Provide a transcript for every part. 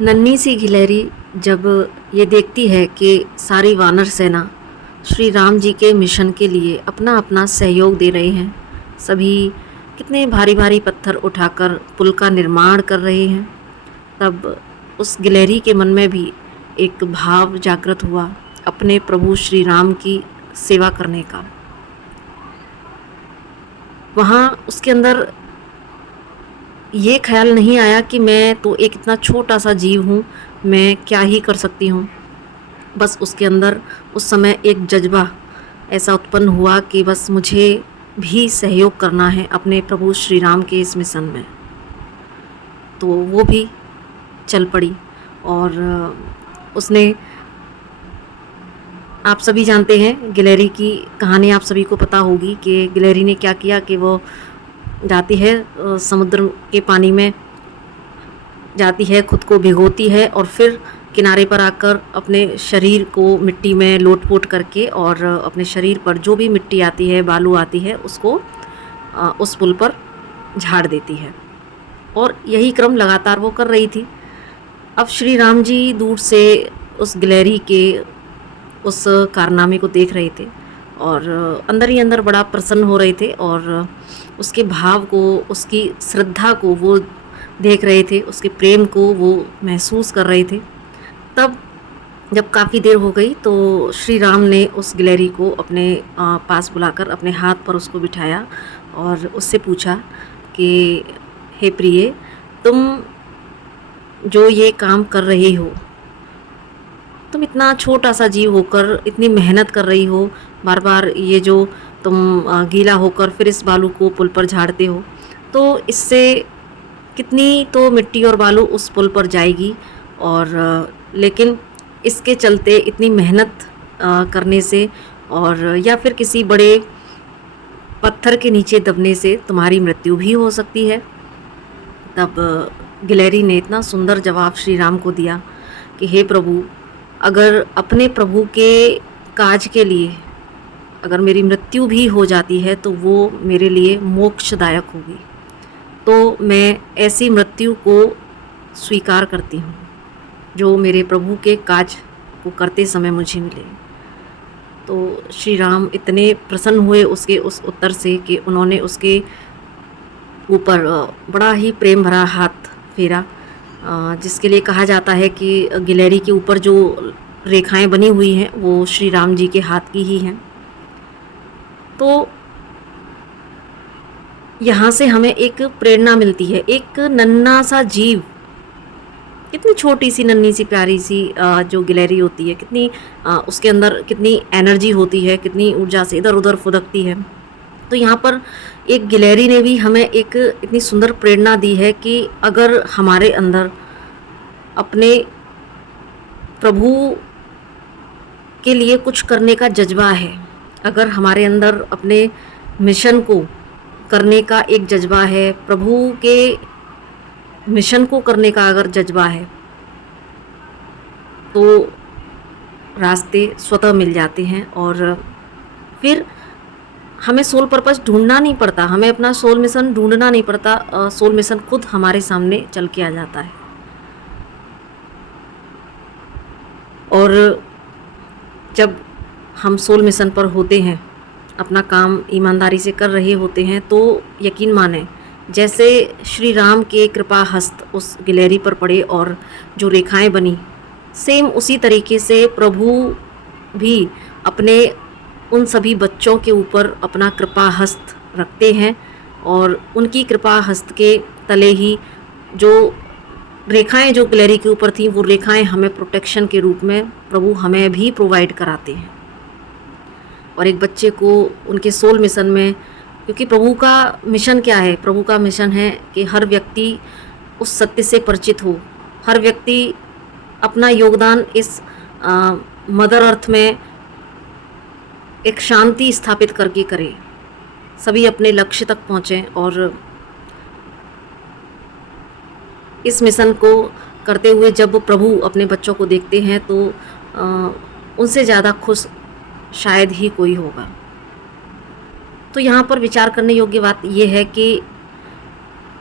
नन्ही सी गिलहरी जब ये देखती है कि सारी वानर सेना श्री राम जी के मिशन के लिए अपना अपना सहयोग दे रहे हैं, सभी कितने भारी भारी पत्थर उठाकर पुल का निर्माण कर रहे हैं, तब उस गिलहरी के मन में भी एक भाव जागृत हुआ अपने प्रभु श्री राम की सेवा करने का। वहाँ उसके अंदर ये ख्याल नहीं आया कि मैं तो एक इतना छोटा सा जीव हूँ, मैं क्या ही कर सकती हूँ। बस उसके अंदर उस समय एक जज्बा ऐसा उत्पन्न हुआ कि बस मुझे भी सहयोग करना है अपने प्रभु श्री राम के इस मिशन में। तो वो भी चल पड़ी और उसने, आप सभी जानते हैं गिलहरी की कहानी, आप सभी को पता होगी कि गिलहरी ने क्या किया कि वो जाती है समुद्र के पानी में, जाती है, खुद को भिगोती है और फिर किनारे पर आकर अपने शरीर को मिट्टी में लोट-पोट करके और अपने शरीर पर जो भी मिट्टी आती है, बालू आती है, उसको उस पुल पर झाड़ देती है। और यही क्रम लगातार वो कर रही थी। अब श्री राम जी दूर से उस गिलहरी के उस कारनामे को देख रहे थे और अंदर ही अंदर बड़ा प्रसन्न हो रहे थे और उसके भाव को, उसकी श्रद्धा को वो देख रहे थे, उसके प्रेम को वो महसूस कर रहे थे। तब जब काफ़ी देर हो गई तो श्री राम ने उस गिलहरी को अपने पास बुलाकर अपने हाथ पर उसको बिठाया और उससे पूछा कि हे प्रिय, तुम जो ये काम कर रहे हो, तुम इतना छोटा सा जीव होकर इतनी मेहनत कर रही हो, बार बार ये जो तुम गीला होकर फिर इस बालू को पुल पर झाड़ते हो, तो इससे कितनी तो मिट्टी और बालू उस पुल पर जाएगी और लेकिन इसके चलते इतनी मेहनत करने से और या फिर किसी बड़े पत्थर के नीचे दबने से तुम्हारी मृत्यु भी हो सकती है। तब गिलहरी ने इतना सुंदर जवाब श्री राम को दिया कि हे प्रभु, अगर अपने प्रभु के काज के लिए अगर मेरी मृत्यु भी हो जाती है तो वो मेरे लिए मोक्षदायक होगी, तो मैं ऐसी मृत्यु को स्वीकार करती हूँ जो मेरे प्रभु के काज को करते समय मुझे मिले। तो श्री राम इतने प्रसन्न हुए उसके उस उत्तर से कि उन्होंने उसके ऊपर बड़ा ही प्रेम भरा हाथ फेरा, जिसके लिए कहा जाता है कि गिलहरी के ऊपर जो रेखाएं बनी हुई हैं वो श्री राम जी के हाथ की ही हैं। तो यहाँ से हमें एक प्रेरणा मिलती है। एक नन्हा सा जीव, कितनी छोटी सी नन्ही सी प्यारी सी जो गिलहरी होती है, कितनी उसके अंदर कितनी एनर्जी होती है, कितनी ऊर्जा से इधर उधर फुदकती है। तो यहाँ पर एक गिलहरी ने भी हमें एक इतनी सुंदर प्रेरणा दी है कि अगर हमारे अंदर अपने प्रभु के लिए कुछ करने का जज्बा है, अगर हमारे अंदर अपने मिशन को करने का एक जज्बा है, प्रभु के मिशन को करने का अगर जज्बा है, तो रास्ते स्वतः मिल जाते हैं और फिर हमें सोल पर्पस ढूंढना नहीं पड़ता, हमें अपना सोल मिशन ढूंढना नहीं पड़ता, सोल मिशन खुद हमारे सामने चल के आ जाता है। और जब हम सोल मिशन पर होते हैं, अपना काम ईमानदारी से कर रहे होते हैं, तो यकीन माने जैसे श्री राम के कृपा हस्त उस गिलहरी पर पड़े और जो रेखाएं बनी, सेम उसी तरीके से प्रभु भी अपने उन सभी बच्चों के ऊपर अपना कृपा हस्त रखते हैं और उनकी कृपा हस्त के तले ही जो रेखाएं जो गिलहरी के ऊपर थी, वो रेखाएं हमें प्रोटेक्शन के रूप में प्रभु हमें भी प्रोवाइड कराते हैं। और एक बच्चे को उनके सोल मिशन में, क्योंकि प्रभु का मिशन क्या है, प्रभु का मिशन है कि हर व्यक्ति उस सत्य से परिचित हो, हर व्यक्ति अपना योगदान इस मदर अर्थ में एक शांति स्थापित करके करे, सभी अपने लक्ष्य तक पहुँचें। और इस मिशन को करते हुए जब प्रभु अपने बच्चों को देखते हैं तो उनसे ज़्यादा खुश शायद ही कोई होगा। तो यहाँ पर विचार करने योग्य बात यह है कि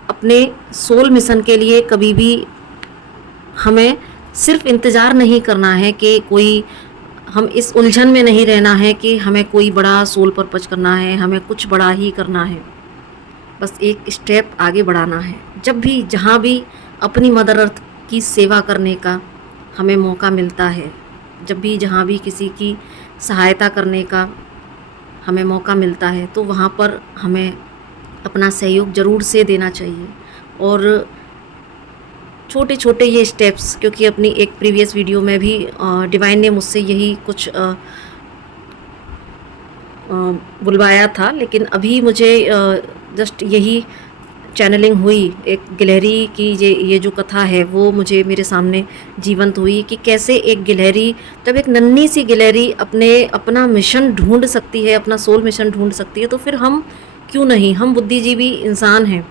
अपने सोल मिशन के लिए कभी भी हमें सिर्फ इंतज़ार नहीं करना है कि कोई, हम इस उलझन में नहीं रहना है कि हमें कोई बड़ा सोल पर्पज करना है, हमें कुछ बड़ा ही करना है। बस एक स्टेप आगे बढ़ाना है। जब भी जहाँ भी अपनी मदर अर्थ की सेवा करने का हमें मौका मिलता है, जब भी जहाँ भी किसी की सहायता करने का हमें मौका मिलता है, तो वहाँ पर हमें अपना सहयोग ज़रूर से देना चाहिए। और छोटे छोटे ये स्टेप्स, क्योंकि अपनी एक प्रीवियस वीडियो में भी डिवाइन ने मुझसे यही कुछ बुलवाया था, लेकिन अभी मुझे जस्ट यही चैनलिंग हुई, एक गिलहरी की ये जो कथा है वो मुझे मेरे सामने जीवंत हुई कि कैसे एक गिलहरी, जब एक नन्ही सी गिलहरी अपना मिशन ढूंढ सकती है, अपना सोल मिशन ढूंढ सकती है, तो फिर हम क्यों नहीं, हम बुद्धिजीवी इंसान हैं,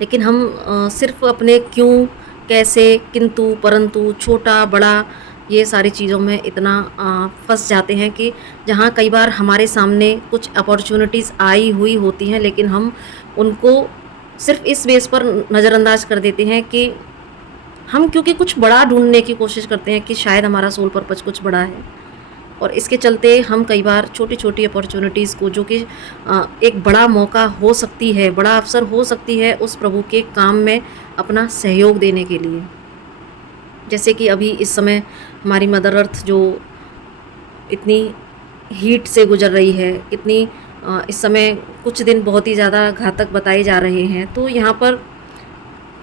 लेकिन हम सिर्फ अपने क्यों, कैसे, किंतु, परंतु, छोटा बड़ा, ये सारी चीज़ों में इतना फंस जाते हैं कि जहाँ कई बार हमारे सामने कुछ अपॉर्चुनिटीज़ आई हुई होती हैं, लेकिन हम उनको सिर्फ इस बेस पर नज़रअंदाज कर देते हैं कि हम क्योंकि कुछ बड़ा ढूंढने की कोशिश करते हैं कि शायद हमारा सोल पर्पज कुछ बड़ा है, और इसके चलते हम कई बार छोटी छोटी अपॉर्चुनिटीज़ को, जो कि एक बड़ा मौका हो सकती है, बड़ा अवसर हो सकती है उस प्रभु के काम में अपना सहयोग देने के लिए, जैसे कि अभी इस समय हमारी मदर अर्थ जो इतनी हीट से गुजर रही है, इतनी इस समय कुछ दिन बहुत ही ज़्यादा घातक बताए जा रहे हैं, तो यहाँ पर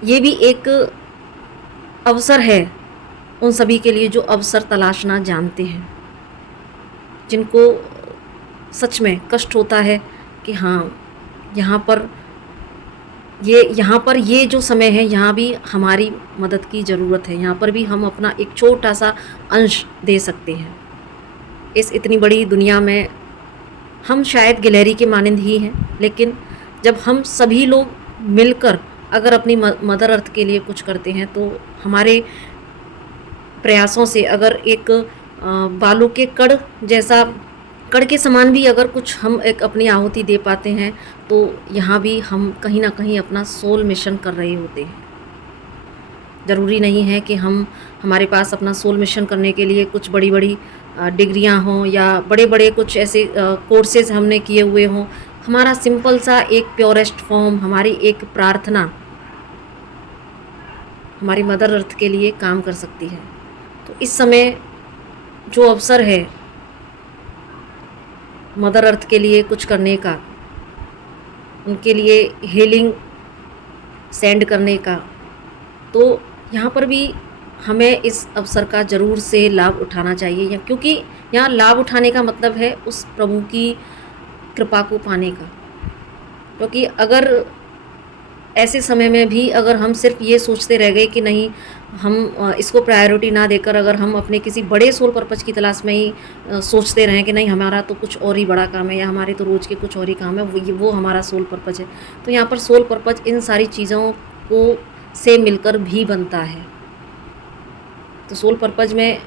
ये भी एक अवसर है उन सभी के लिए जो अवसर तलाशना जानते हैं, जिनको सच में कष्ट होता है कि हाँ, यहाँ पर ये जो समय है, यहाँ भी हमारी मदद की ज़रूरत है, यहाँ पर भी हम अपना एक छोटा सा अंश दे सकते हैं। इस इतनी बड़ी दुनिया में हम शायद गिलहरी के मानंद ही हैं, लेकिन जब हम सभी लोग मिलकर अगर अपनी मदर अर्थ के लिए कुछ करते हैं, तो हमारे प्रयासों से अगर एक बालू के कड़ के समान भी अगर कुछ हम एक अपनी आहुति दे पाते हैं, तो यहाँ भी हम कहीं ना कहीं अपना सोल मिशन कर रहे होते हैं। ज़रूरी नहीं है कि हमारे पास अपना सोल मिशन करने के लिए कुछ बड़ी बड़ी डिग्रियां हों या बड़े बड़े कुछ ऐसे कोर्सेज हमने किए हुए हों। हमारा सिंपल सा एक प्योरेस्ट फॉर्म, हमारी एक प्रार्थना हमारी मदर अर्थ के लिए काम कर सकती है। तो इस समय जो अवसर है मदर अर्थ के लिए कुछ करने का, उनके लिए हीलिंग सेंड करने का, तो यहाँ पर भी हमें इस अवसर का ज़रूर से लाभ उठाना चाहिए, क्योंकि यहाँ लाभ उठाने का मतलब है उस प्रभु की कृपा को पाने का। क्योंकि अगर ऐसे समय में भी अगर हम सिर्फ ये सोचते रह गए कि नहीं, हम इसको प्रायोरिटी ना देकर अगर हम अपने किसी बड़े सोल पर्पज की तलाश में ही सोचते रहें कि नहीं, हमारा तो कुछ और ही बड़ा काम है या हमारे तो रोज़ के कुछ और ही काम है, वो हमारा सोल पर्पज है, तो यहाँ पर सोल पर्पज इन सारी चीज़ों को से मिलकर भी बनता है। तो सोल पर्पज में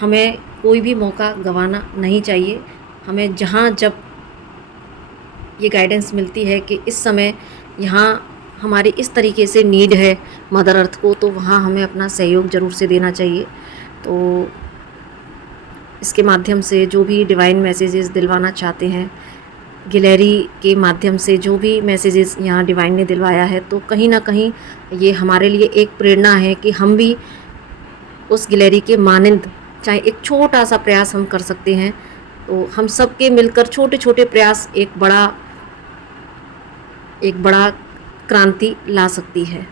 हमें कोई भी मौका गंवाना नहीं चाहिए। हमें जहाँ जब ये गाइडेंस मिलती है कि इस समय यहाँ हमारी इस तरीके से नीड है मदर अर्थ को, तो वहाँ हमें अपना सहयोग ज़रूर से देना चाहिए। तो इसके माध्यम से जो भी डिवाइन मैसेजेस दिलवाना चाहते हैं, गिलहरी के माध्यम से जो भी मैसेजेस यहाँ डिवाइन ने दिलवाया है, तो कहीं ना कहीं ये हमारे लिए एक प्रेरणा है कि हम भी उस गिलहरी के मानंद चाहे एक छोटा सा प्रयास हम कर सकते हैं। तो हम सब के मिलकर छोटे छोटे प्रयास एक बड़ा क्रांति ला सकती है।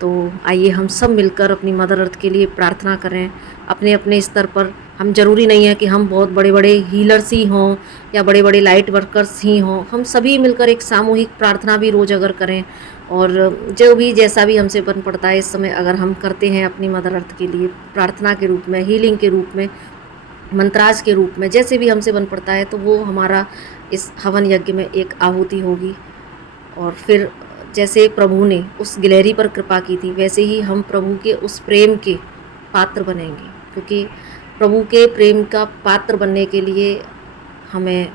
तो आइए हम सब मिलकर अपनी मदर अर्थ के लिए प्रार्थना करें। अपने अपने स्तर पर, हम ज़रूरी नहीं है कि हम बहुत बड़े बड़े हीलर्स ही हों या बड़े बड़े लाइट वर्कर्स ही हों, हम सभी मिलकर एक सामूहिक प्रार्थना भी रोज़ अगर करें, और जो भी जैसा भी हमसे बन पड़ता है इस समय अगर हम करते हैं अपनी मदर अर्थ के लिए प्रार्थना के रूप में, हीलिंग के रूप में, मंत्राज के रूप में, जैसे भी हमसे बन पड़ता है, तो वो हमारा इस हवन यज्ञ में एक आहुति होगी। और फिर जैसे प्रभु ने उस गिलहरी पर कृपा की थी, वैसे ही हम प्रभु के उस प्रेम के पात्र बनेंगे, क्योंकि प्रभु के प्रेम का पात्र बनने के लिए हमें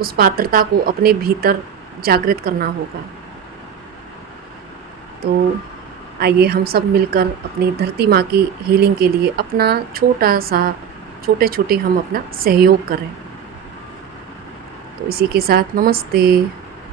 उस पात्रता को अपने भीतर जागृत करना होगा। तो आइए हम सब मिलकर अपनी धरती माँ की हीलिंग के लिए अपना छोटे छोटे हम अपना सहयोग करें। तो इसी के साथ नमस्ते।